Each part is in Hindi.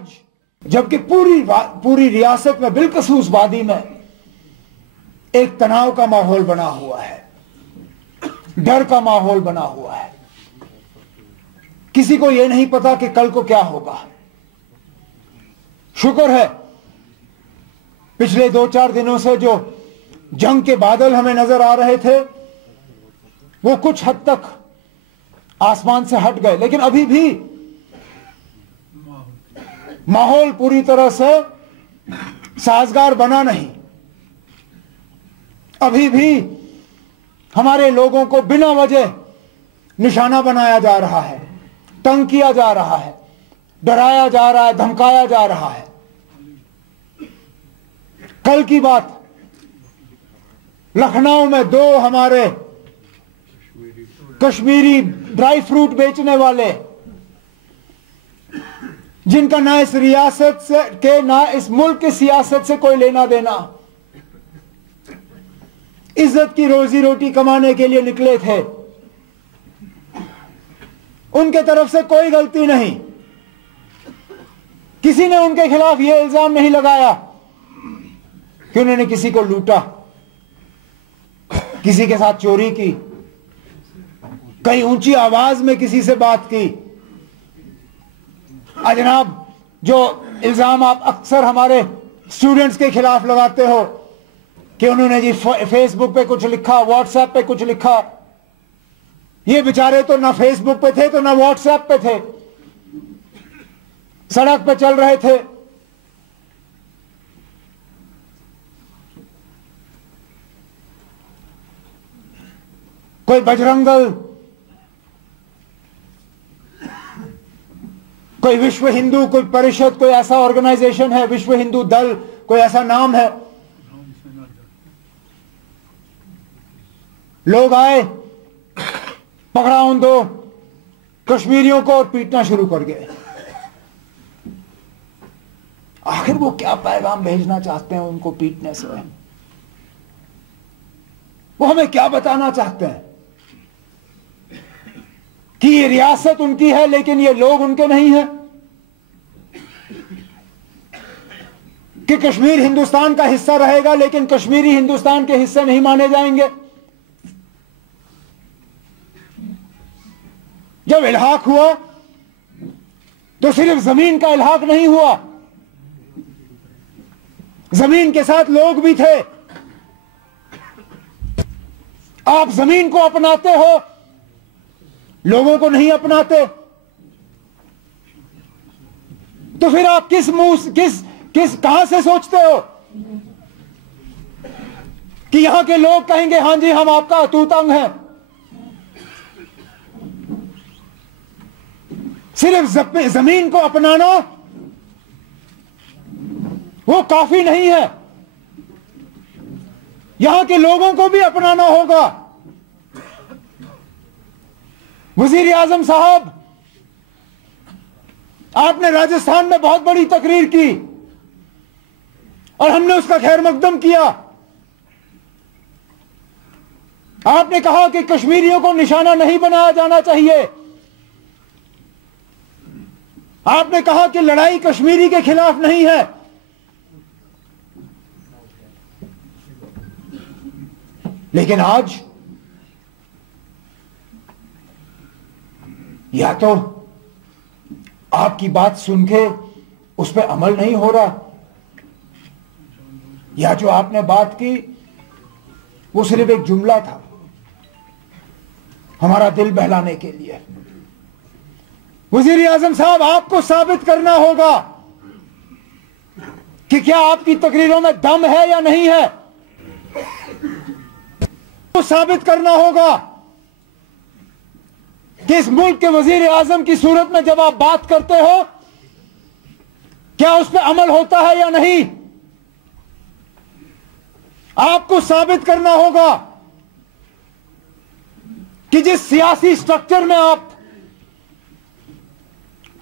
आज जबकि पूरी रियासत में बिलखसूस वादी में एक तनाव का माहौल बना हुआ है, डर का माहौल बना हुआ है, किसी को यह नहीं पता कि कल को क्या होगा। शुक्र है पिछले 2-4 दिनों से जो जंग के बादल हमें नजर आ रहे थे वो कुछ हद तक आसमान से हट गए, लेकिन अभी भी माहौल पूरी तरह से साजगार बना नहीं। अभी भी हमारे लोगों को बिना वजह निशाना बनाया जा रहा है, तंग किया जा रहा है, डराया जा रहा है, धमकाया जा रहा है। कल की बात, लखनऊ में 2 हमारे कश्मीरी ड्राई फ्रूट बेचने वाले, जिनका ना इस रियासत से ना इस मुल्क की सियासत से कोई लेना देना, इज्जत की रोजी रोटी कमाने के लिए निकले थे, उनके तरफ से कोई गलती नहीं। किसी ने उनके खिलाफ यह इल्जाम नहीं लगाया कि उन्होंने किसी को लूटा, किसी के साथ चोरी की, कहीं ऊंची आवाज में किसी से बात की। जनाब, जो इल्जाम आप अक्सर हमारे स्टूडेंट्स के खिलाफ लगाते हो कि उन्होंने जी फेसबुक पे कुछ लिखा, व्हाट्सएप पे कुछ लिखा, ये बेचारे तो ना फेसबुक पे थे तो ना व्हाट्सएप पे थे, सड़क पे चल रहे थे। कोई बजरंग दल, कोई विश्व हिंदू, कोई परिषद, कोई ऐसा ऑर्गेनाइजेशन है, विश्व हिंदू दल कोई ऐसा नाम है। लोग आए, पकड़ा उन 2 कश्मीरियों को और पीटना शुरू कर गए। आखिर वो क्या पैगाम भेजना चाहते हैं उनको पीटने से? वो हमें क्या बताना चाहते हैं कि ये रियासत उनकी है लेकिन ये लोग उनके नहीं हैं, कि कश्मीर हिंदुस्तान का हिस्सा रहेगा लेकिन कश्मीरी हिंदुस्तान के हिस्से नहीं माने जाएंगे। जब इल्हाक हुआ तो सिर्फ जमीन का इल्हाक नहीं हुआ, जमीन के साथ लोग भी थे। आप जमीन को अपनाते हो, लोगों को नहीं अपनाते, तो फिर आप किस मुंह कहां से सोचते हो कि यहां के लोग कहेंगे हां जी हम आपका अतूत अंग हैं? सिर्फ जमीन को अपनाना वो काफी नहीं है, यहां के लोगों को भी अपनाना होगा। वजीर आजम साहब, आपने राजस्थान में बहुत बड़ी तकरीर की और हमने उसका खैर मकदम किया। आपने कहा कि कश्मीरियों को निशाना नहीं बनाया जाना चाहिए। आपने कहा कि लड़ाई कश्मीरी के खिलाफ नहीं है। लेकिन आज या तो आपकी बात सुन के उस पर अमल नहीं हो रहा, या जो आपने बात की वो सिर्फ एक जुमला था हमारा दिल बहलाने के लिए। वजीर आजम साहब, आपको साबित करना होगा कि क्या आपकी तकरीरों में दम है या नहीं है। तो साबित करना होगा कि इस मुल्क के वजीर आजम की सूरत में जब आप बात करते हो क्या उस पर अमल होता है या नहीं। आपको साबित करना होगा कि जिस सियासी स्ट्रक्चर में आप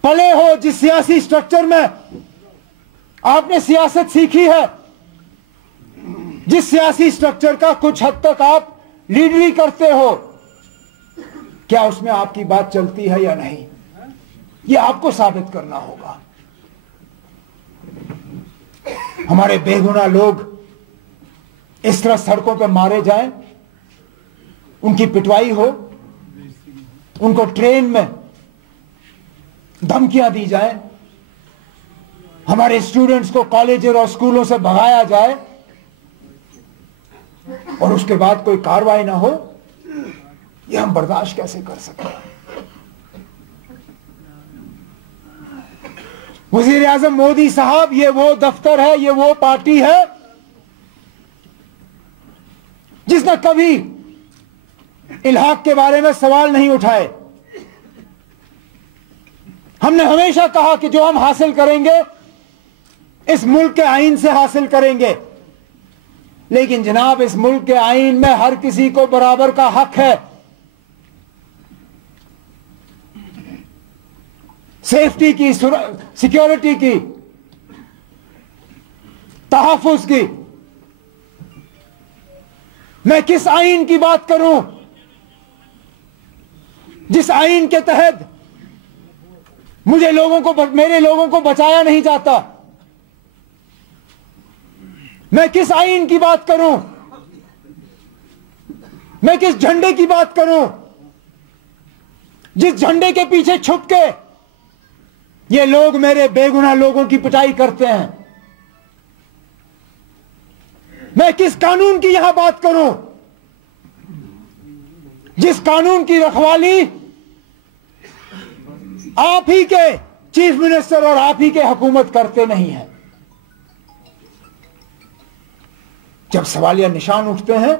पले हो, जिस सियासी स्ट्रक्चर में आपने सियासत सीखी है, जिस सियासी स्ट्रक्चर का कुछ हद तक आप लीडरी करते हो, क्या उसमें आपकी बात चलती है या नहीं, यह आपको साबित करना होगा। हमारे बेगुनाह लोग इस तरह सड़कों पर मारे जाएं, उनकी पिटवाई हो, उनको ट्रेन में धमकियां दी जाएं, हमारे स्टूडेंट्स को कॉलेज और स्कूलों से भगाया जाए और उसके बाद कोई कार्रवाई ना हो, यह हम बर्दाश्त कैसे कर सकते हैं? वजीर आजम मोदी साहब, ये वो दफ्तर है, ये वो पार्टी है जिसने कभी इल्हाक के बारे में सवाल नहीं उठाए। हमने हमेशा कहा कि जो हम हासिल करेंगे इस मुल्क के आईन से हासिल करेंगे, लेकिन जनाब इस मुल्क के आईन में हर किसी को बराबर का हक है, सेफ्टी की, सिक्योरिटी की, तहफ्फुज की। मैं किस आईन की बात करूं जिस आईन के तहत मेरे लोगों को बचाया नहीं जाता? मैं किस आईन की बात करूं? मैं किस झंडे की बात करूं जिस झंडे के पीछे छुप के ये लोग मेरे बेगुनाह लोगों की पिटाई करते हैं? मैं किस कानून की यहां बात करूं जिस कानून की रखवाली आप ही के चीफ मिनिस्टर और आप ही के हुकूमत करते नहीं हैं? जब सवालिया निशान उठते हैं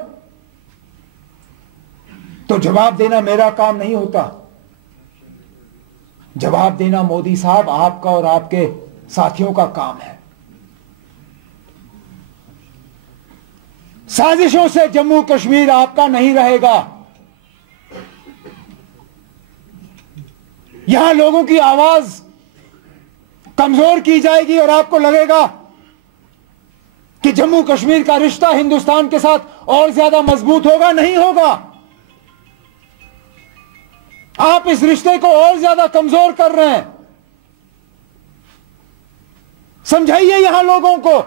तो जवाब देना मेरा काम नहीं होता। जवाब देना मोदी साहब आपका और आपके साथियों का काम है। साजिशों से जम्मू कश्मीर आपका नहीं रहेगा। यहां लोगों की आवाज कमजोर की जाएगी और आपको लगेगा कि जम्मू कश्मीर का रिश्ता हिंदुस्तान के साथ और ज्यादा मजबूत होगा। नहीं होगा। आप इस रिश्ते को और ज्यादा कमजोर कर रहे हैं। समझाइए यहां लोगों को,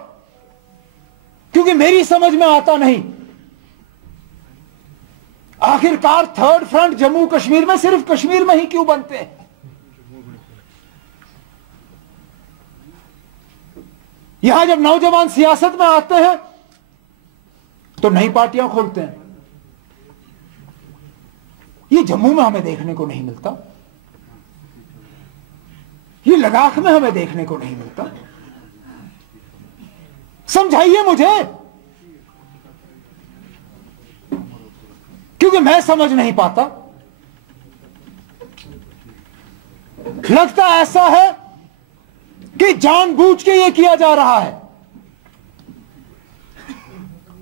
क्योंकि मेरी समझ में आता नहीं। आखिरकार थर्ड फ्रंट जम्मू कश्मीर में सिर्फ कश्मीर में ही क्यों बनते हैं? यहां जब नौजवान सियासत में आते हैं तो नई पार्टियां खोलते हैं। ये जम्मू में हमें देखने को नहीं मिलता, ये लद्दाख में हमें देखने को नहीं मिलता। समझाइए मुझे, क्योंकि मैं समझ नहीं पाता। लगता ऐसा है कि जानबूझ के ये किया जा रहा है।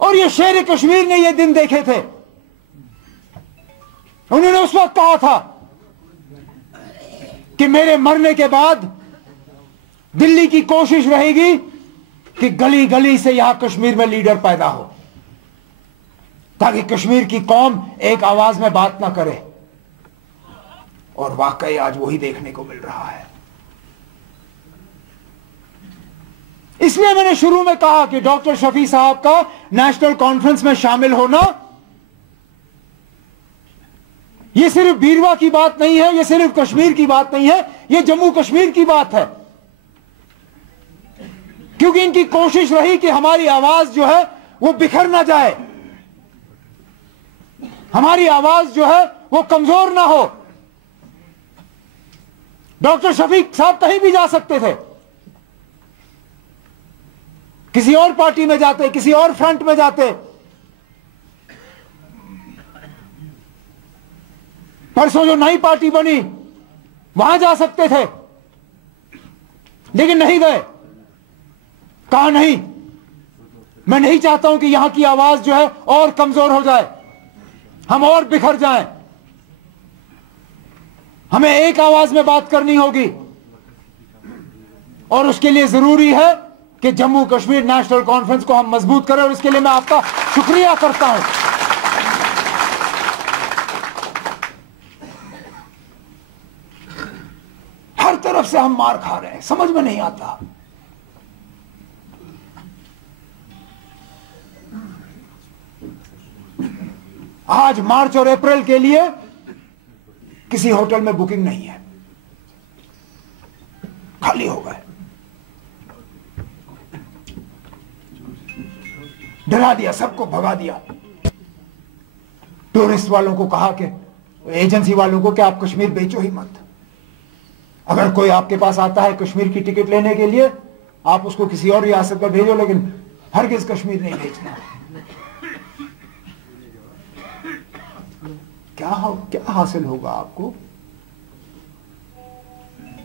और ये शेर कश्मीर ने ये दिन देखे थे। उन्होंने उस वक्त कहा था कि मेरे मरने के बाद दिल्ली की कोशिश रहेगी कि गली गली से यहां कश्मीर में लीडर पैदा हो, ताकि कश्मीर की कौम एक आवाज में बात ना करे। और वाकई आज वही देखने को मिल रहा है। इसलिए मैंने शुरू में कहा कि डॉक्टर शफी साहब का नेशनल कॉन्फ्रेंस में शामिल होना यह सिर्फ बीरवा की बात नहीं है, यह सिर्फ कश्मीर की बात नहीं है, यह जम्मू कश्मीर की बात है। क्योंकि इनकी कोशिश रही कि हमारी आवाज जो है वो बिखर ना जाए, हमारी आवाज जो है वो कमजोर ना हो। डॉक्टर शफीक साहब कहीं भी जा सकते थे, किसी और पार्टी में जाते, किसी और फ्रंट में जाते। परसों जो नई पार्टी बनी वहां जा सकते थे, लेकिन नहीं गए। कहा नहीं, मैं नहीं चाहता हूं कि यहां की आवाज जो है और कमजोर हो जाए, हम और बिखर जाएं। हमें एक आवाज में बात करनी होगी और उसके लिए जरूरी है कि जम्मू कश्मीर नेशनल कॉन्फ्रेंस को हम मजबूत करें। और इसके लिए मैं आपका शुक्रिया करता हूं। हर तरफ से हम मार खा रहे हैं, समझ में नहीं आता। आज मार्च और अप्रैल के लिए किसी होटल में बुकिंग नहीं है, खाली हो गए। डरा दिया, सबको भगा दिया। टूरिस्ट वालों को कहा कि, एजेंसी वालों को कि आप कश्मीर बेचो ही मत। अगर कोई आपके पास आता है कश्मीर की टिकट लेने के लिए, आप उसको किसी और रियासत में भेजो, लेकिन हरगिज कश्मीर नहीं भेजना। क्या हासिल होगा आपको?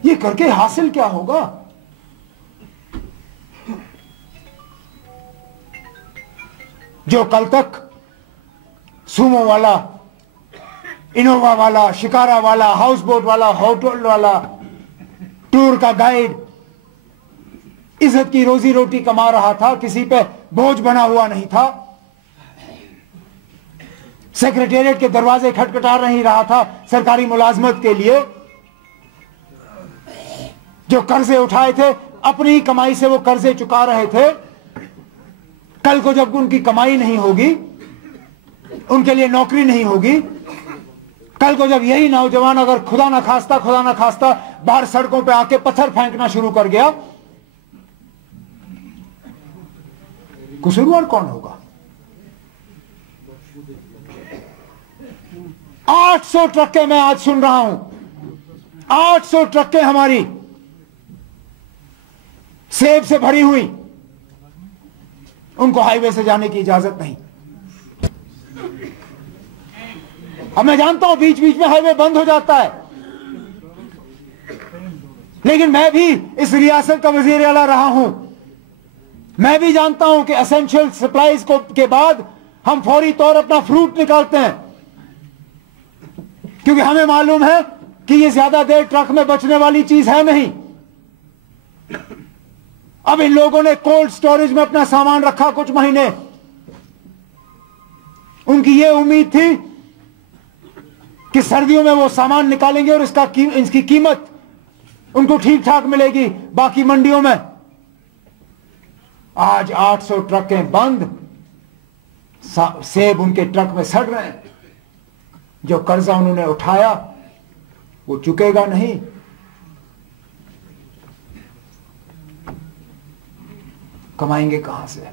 ये करके हासिल क्या होगा? जो कल तक सुमो वाला, इनोवा वाला, शिकारा वाला, हाउस बोट वाला, होटल वाला, टूर का गाइड इज्जत की रोजी रोटी कमा रहा था, किसी पे बोझ बना हुआ नहीं था, सेक्रेटेरिएट के दरवाजे खटखटा नहीं रहा था सरकारी मुलाजमत के लिए, जो कर्जे उठाए थे अपनी ही कमाई से वो कर्जे चुका रहे थे, कल को जब उनकी कमाई नहीं होगी, उनके लिए नौकरी नहीं होगी, कल को जब यही नौजवान अगर खुदा ना खास्ता बाहर सड़कों पे आके पत्थर फेंकना शुरू कर गया, कसूरवार कौन होगा? 800 ट्रकें मैं आज सुन रहा हूं, 800 ट्रकें हमारी सेब से भरी हुई, उनको हाईवे से जाने की इजाजत नहीं। अब मैं जानता हूं बीच बीच में हाईवे बंद हो जाता है, लेकिन मैं भी इस रियासत का वजीर आला रहा हूं। मैं भी जानता हूं कि एसेंशियल सप्लाईज को के बाद हम फौरी तौर अपना फ्रूट निकालते हैं, क्योंकि हमें मालूम है कि ये ज्यादा देर ट्रक में बचने वाली चीज है नहीं। अब इन लोगों ने कोल्ड स्टोरेज में अपना सामान रखा कुछ महीने, उनकी ये उम्मीद थी कि सर्दियों में वो सामान निकालेंगे और इसकी कीमत उनको ठीक ठाक मिलेगी बाकी मंडियों में। आज 800 ट्रकें बंद, सेब उनके ट्रक में सड़ रहे हैं। जो कर्जा उन्होंने उठाया वो चुकेगा नहीं। कमाएंगे कहां से?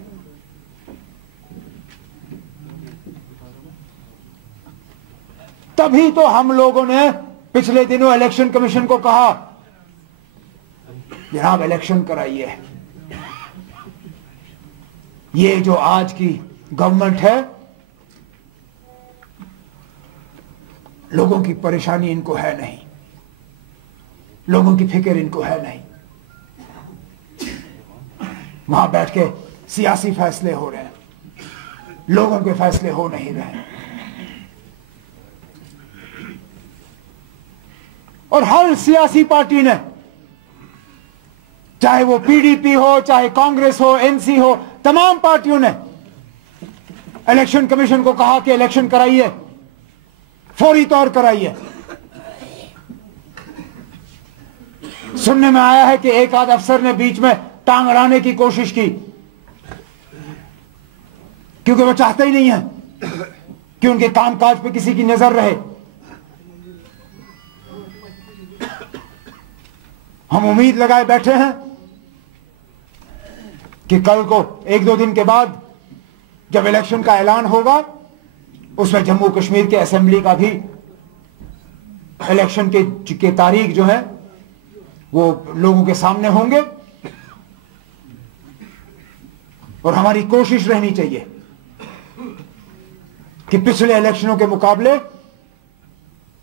तभी तो हम लोगों ने पिछले दिनों इलेक्शन कमीशन को कहा, जनाब इलेक्शन कराइए। ये जो आज की गवर्नमेंट है, लोगों की परेशानी इनको है नहीं, लोगों की फिक्र इनको है नहीं। वहां बैठ के सियासी फैसले हो रहे हैं, लोगों के फैसले हो नहीं रहे। और हर सियासी पार्टी ने, चाहे वो पीडीपी हो, चाहे कांग्रेस हो, एनसी हो, तमाम पार्टियों ने इलेक्शन कमीशन को कहा कि इलेक्शन कराइए, फौरी तौर कराइए। सुनने में आया है कि एक आध अफसर ने बीच में टांग अड़ाने की कोशिश की, क्योंकि वो चाहते ही नहीं है कि उनके कामकाज पे किसी की नजर रहे। हम उम्मीद लगाए बैठे हैं कि कल को एक दो दिन के बाद जब इलेक्शन का ऐलान होगा, उसमें जम्मू कश्मीर के असेंबली का भी इलेक्शन के तारीख जो है वो लोगों के सामने होंगे। और हमारी कोशिश रहनी चाहिए कि पिछले इलेक्शनों के मुकाबले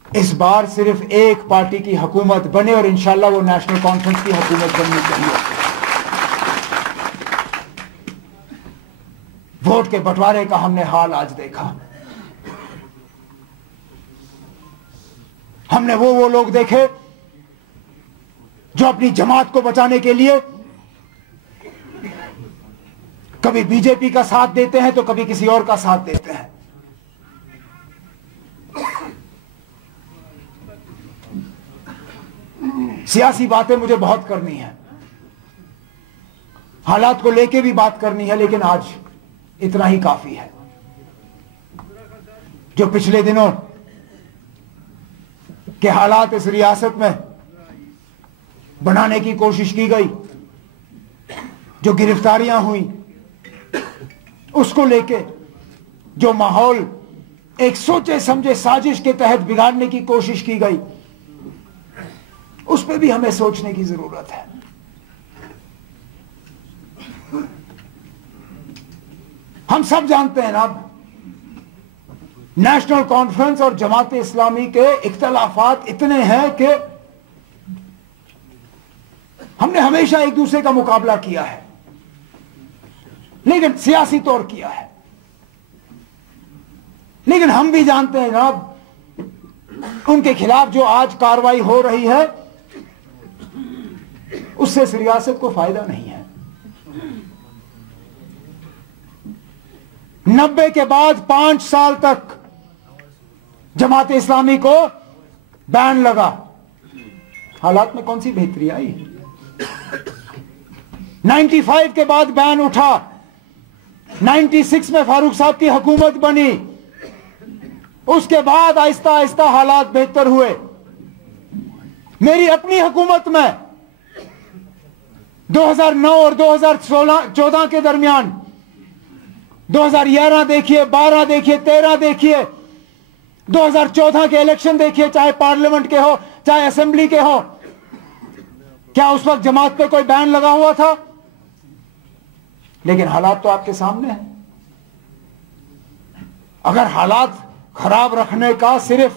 इस बार सिर्फ एक पार्टी की हुकूमत बने, और इंशाल्लाह वो नेशनल कॉन्फ्रेंस की हुकूमत बननी चाहिए। वोट के बंटवारे का हमने हाल आज देखा। हमने वो लोग देखे जो अपनी जमात को बचाने के लिए कभी बीजेपी का साथ देते हैं तो कभी किसी और का साथ देते हैं। सियासी बातें मुझे बहुत करनी है, हालात को लेके भी बात करनी है, लेकिन आज इतना ही काफी है। जो पिछले दिनों के हालात इस रियासत में बनाने की कोशिश की गई, जो गिरफ्तारियां हुई, उसको लेके जो माहौल एक सोचे समझे साजिश के तहत बिगाड़ने की कोशिश की गई, उस पर भी हमें सोचने की जरूरत है। हम सब जानते हैं ना, नेशनल कॉन्फ्रेंस और जमात इस्लामी के इख्तलाफात इतने हैं कि हमने हमेशा एक दूसरे का मुकाबला किया है, लेकिन सियासी तौर किया है। लेकिन हम भी जानते हैं ना, उनके खिलाफ जो आज कार्रवाई हो रही है, उससे इस रियासत को फायदा नहीं है। 90 के बाद 5 साल तक जमात इस्लामी को बैन लगा, हालात में कौन सी बेहतरी आई? 95 के बाद बैन उठा, 96 में फारूक साहब की हुकूमत बनी, उसके बाद आहिस्ता आहिस्ता हालात बेहतर हुए। मेरी अपनी हुकूमत में 2009 और 2014 के दरमियान, 2011 देखिए, 12 देखिए, 13 देखिए, 2014 के इलेक्शन देखिए, चाहे पार्लियामेंट के हो चाहे असेंबली के हो, क्या उस वक्त जमात पे कोई बैन लगा हुआ था? लेकिन हालात तो आपके सामने हैं। अगर हालात खराब रखने का सिर्फ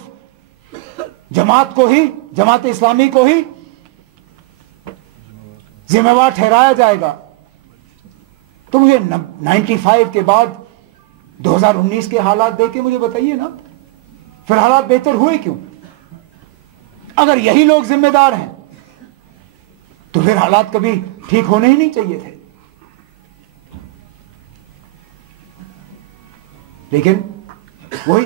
जमात को ही, जमात इस्लामी को ही जिम्मेवार ठहराया जाएगा, तो मुझे 95 के बाद 2019 के हालात देख के मुझे बताइए ना, फिर हालात बेहतर हुए क्यों? अगर यही लोग जिम्मेदार हैं तो फिर हालात कभी ठीक होने ही नहीं चाहिए थे। लेकिन वही,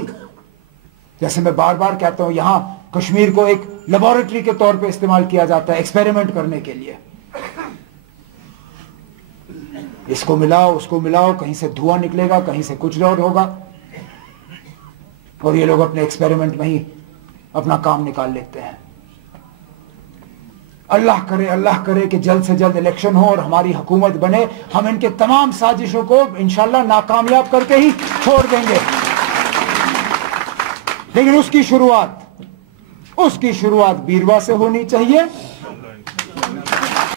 जैसे मैं बार बार कहता हूं, यहां कश्मीर को एक लेबोरेटरी के तौर पे इस्तेमाल किया जाता है एक्सपेरिमेंट करने के लिए। इसको मिलाओ, उसको मिलाओ, कहीं से धुआं निकलेगा, कहीं से कुछ और होगा, और ये लोग अपने एक्सपेरिमेंट में ही अपना काम निकाल लेते हैं। अल्लाह करे कि जल्द से जल्द इलेक्शन हो और हमारी हुकूमत बने। हम इनके तमाम साजिशों को इंशाल्लाह नाकामयाब करके ही छोड़ देंगे। लेकिन उसकी शुरुआत बीरवा से होनी चाहिए।